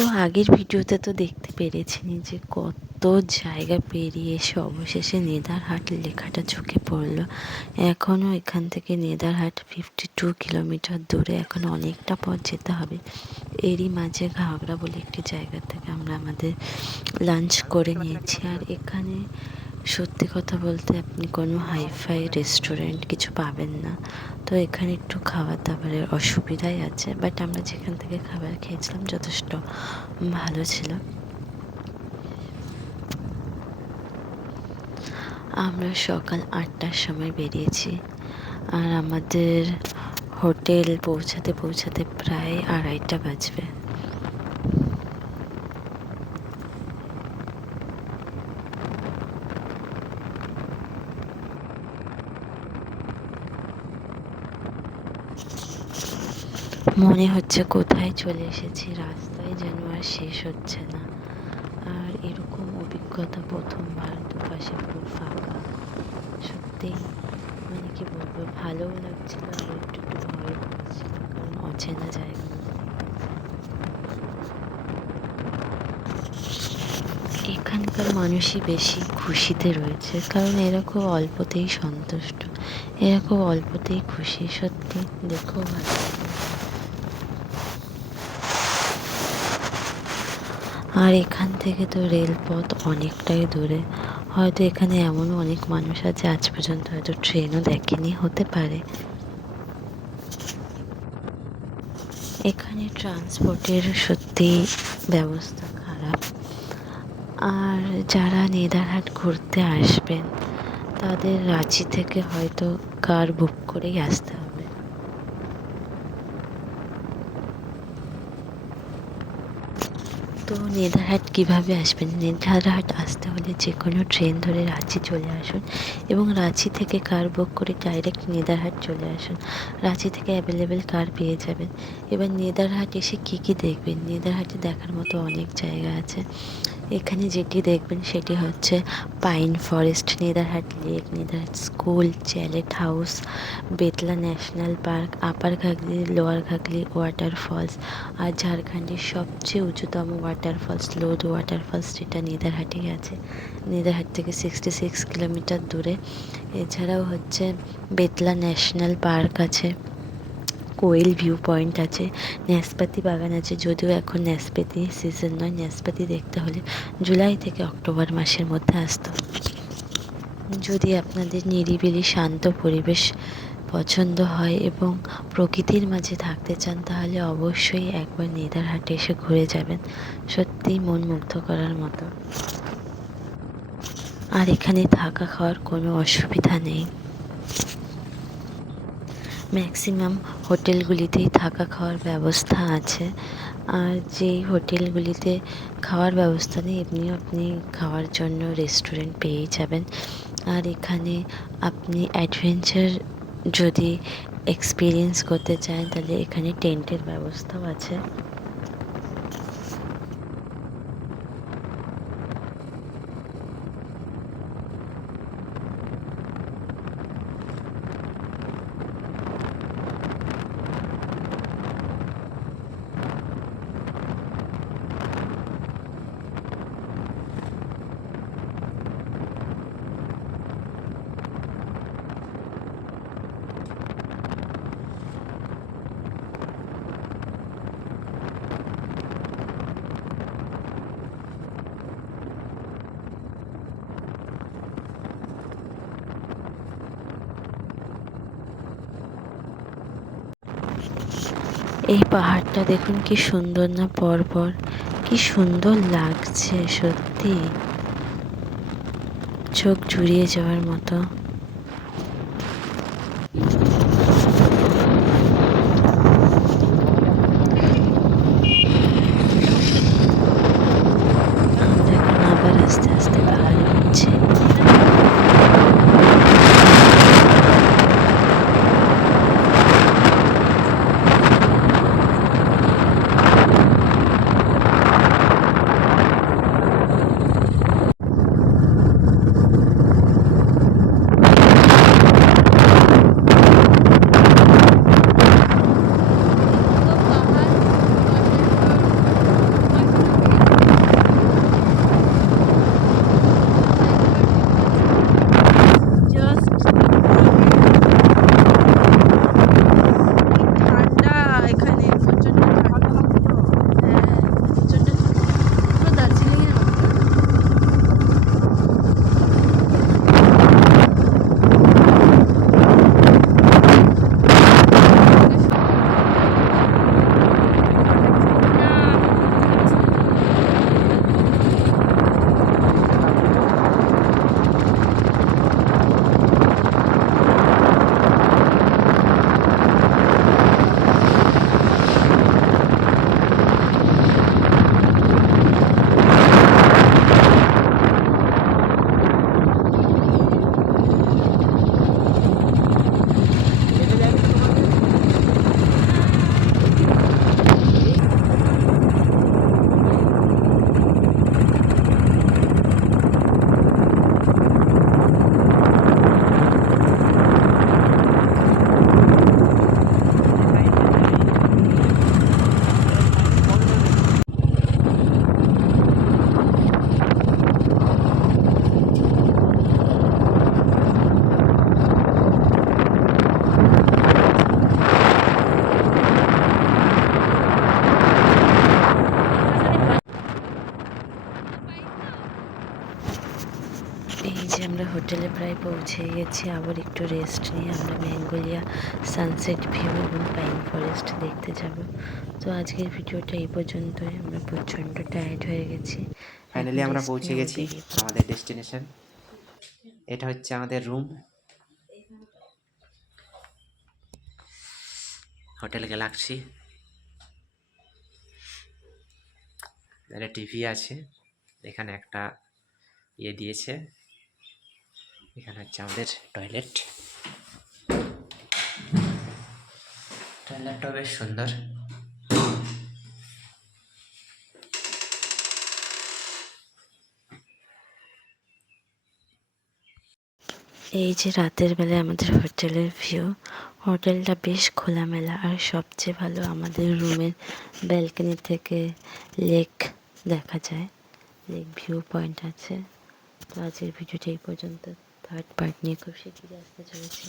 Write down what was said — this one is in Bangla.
তো আগের ভিডিওতে তো দেখতে পেরেছিনি যে কত জায়গা পেরিয়ে এসে অবশেষে নেদারহাট লেখাটা চোখে পড়লো। এখনও এখান থেকে নেদারহাট 52 কিলোমিটার দূরে, এখন অনেকটা পথ যেতে হবে। এরই মাঝে ঘাগড়া বলে একটি জায়গা থেকে আমরা আমাদের লাঞ্চ করে নিয়েছি। আর এখানে সত্যি কথা বলতে আপনি কোনো হাইফাই রেস্টুরেন্ট কিছু পাবেন না। তো এখানে একটু খাবার দাবারের অসুবিধাই আছে, বাট আমরা যেখান থেকে খাবার খেয়েছিলাম যথেষ্ট ভালো ছিল। আমরা সকাল 8টার সময় বেরিয়েছি, আর আমাদের হোটেল পৌঁছাতে পৌঁছাতে প্রায় 2:30টা বাজবে। মনে হচ্ছে কোথায় চলে এসেছি, রাস্তায় যেন আর শেষ হচ্ছে না। আর এরকম অভিজ্ঞতা প্রথমবার, দুপাশে পুরো ফাঁকা। সত্যি মানে কি বলবো, ভালোও লাগছিল আর একটু একটু ভয় করছিল, কারণ অচেনা জায়গা। এখানকার মানুষই বেশি খুশিতে রয়েছে, কারণ এরা খুব অল্পতেই সন্তুষ্ট, এরা খুব অল্পতেই খুশি। সত্যি দেখেও ভালো লাগে। আর এখান থেকে তো রেলপথ অনেকটাই দূরে। হয়তো এখানে এমনও অনেক মানুষ আছে আজ পর্যন্ত হয়তো ট্রেনও দেখেনি, হতে পারে। এখানে ট্রান্সপোর্টের সত্যি ব্যবস্থা খারাপ। আর যারা নেদারহাট ঘুরতে আসবেন তাদের রাঁচি থেকে হয়তো কার বুক করেই আসতে হবে। তো নেদারহাট কীভাবে আসবেন? নেদারহাট আসতে হলে যে কোনো ট্রেন ধরে রাঁচি চলে আসুন, এবং রাঁচি থেকে কার বুক করে ডাইরেক্ট নেদারহাট চলে আসুন। রাঁচি থেকে অ্যাভেলেবেল কার পেয়ে যাবেন। এবার নেদারহাট এসে কী কী দেখবেন? নেদারহাটে দেখার মতো অনেক জায়গা আছে। এখানে যেটি দেখবেন সেটি হচ্ছে pine forest, Netarhat lake, Netarhat school, chalet house, Betla national park, upper Ghagri, lower Ghagri waterfalls, আর ঝাড়খণ্ডের সবচেয়ে উঁচুতম ওয়াটারফলস লোধ ওয়াটারফলস, যেটা নেদারহাটেই আছে। নেদারহাট থেকে 66 কিলোমিটার দূরে। এছাড়াও হচ্ছে বেতলা ন্যাশনাল পার্ক আছে, কোয়েল ভিউ পয়েন্ট আছে, ন্যাসপাতি বাগান আছে। যদিও এখন ন্যাসপাতি সিজন নয়, ন্যাসপাতি দেখতে হলে জুলাই থেকে অক্টোবর মাসের মধ্যে আসতে হবে। যদি আপনাদের নিরিবিলি শান্ত পরিবেশ পছন্দ হয় এবং প্রকৃতির মাঝে থাকতে চান, তাহলে অবশ্যই একবার নেদারহাটে এসে ঘুরে যাবেন। সত্যিই মন মুগ্ধ করার মতো। আর এখানে থাকা খাওয়ার কোনো অসুবিধা নেই। ম্যাক্সিমাম হোটেলগুলিতেই থাকা খাওয়ার ব্যবস্থা আছে। আর যেই হোটেলগুলিতে খাওয়ার ব্যবস্থা নেই, এমনিও আপনি খাওয়ার জন্য রেস্টুরেন্ট পেয়েই যাবেন। আর এখানে আপনি অ্যাডভেঞ্চার যদি এক্সপিরিয়েন্স করতে চান, তাহলে এখানে টেন্টের ব্যবস্থাও আছে। এই পাহাড়টা দেখুন কি সুন্দর না, পরপর কি সুন্দর লাগছে, সত্যি চোখ জুড়িয়ে যাওয়ার মতো। আমরা এখন আবার আস্তে আস্তে পাহাড়ে উঠছি। হোটেলে প্রায় পৌঁছে গেছি। আবার একটু রেস্ট নিয়ে আমরা ম্যাঙ্গোলিয়া সানসেট ভিউ এবং পাইন ফরেস্ট দেখতে যাব। তো আজকের ভিডিওটা এই পর্যন্তই। আমরা প্রচণ্ড টায়ার্ড হয়ে গেছি। ফাইনালি আমরা পৌঁছে গেছি আমাদের ডেস্টিনেশন। এটা হচ্ছে আমাদের রুম। Hotel Galaxy. একটা টিভি আছে, এখানে একটা দিয়েছে। এখানে হচ্ছে আমাদের টয়লেট। টয়লেটটাও বেশ সুন্দর। এই যে রাতের বেলায় আমাদের হোটেলের ভিউ। হোটেলটা বেশ খোলামেলা, আর সবচেয়ে ভালো আমাদের রুমের ব্যালকনি থেকে লেক দেখা যায়, লেক ভিউ পয়েন্ট আছে। তো আজকের ভিডিওটা এই পর্যন্ত। থার্ড পার্ট নিয়ে খুব শীঘ্রই আসতে চলেছি।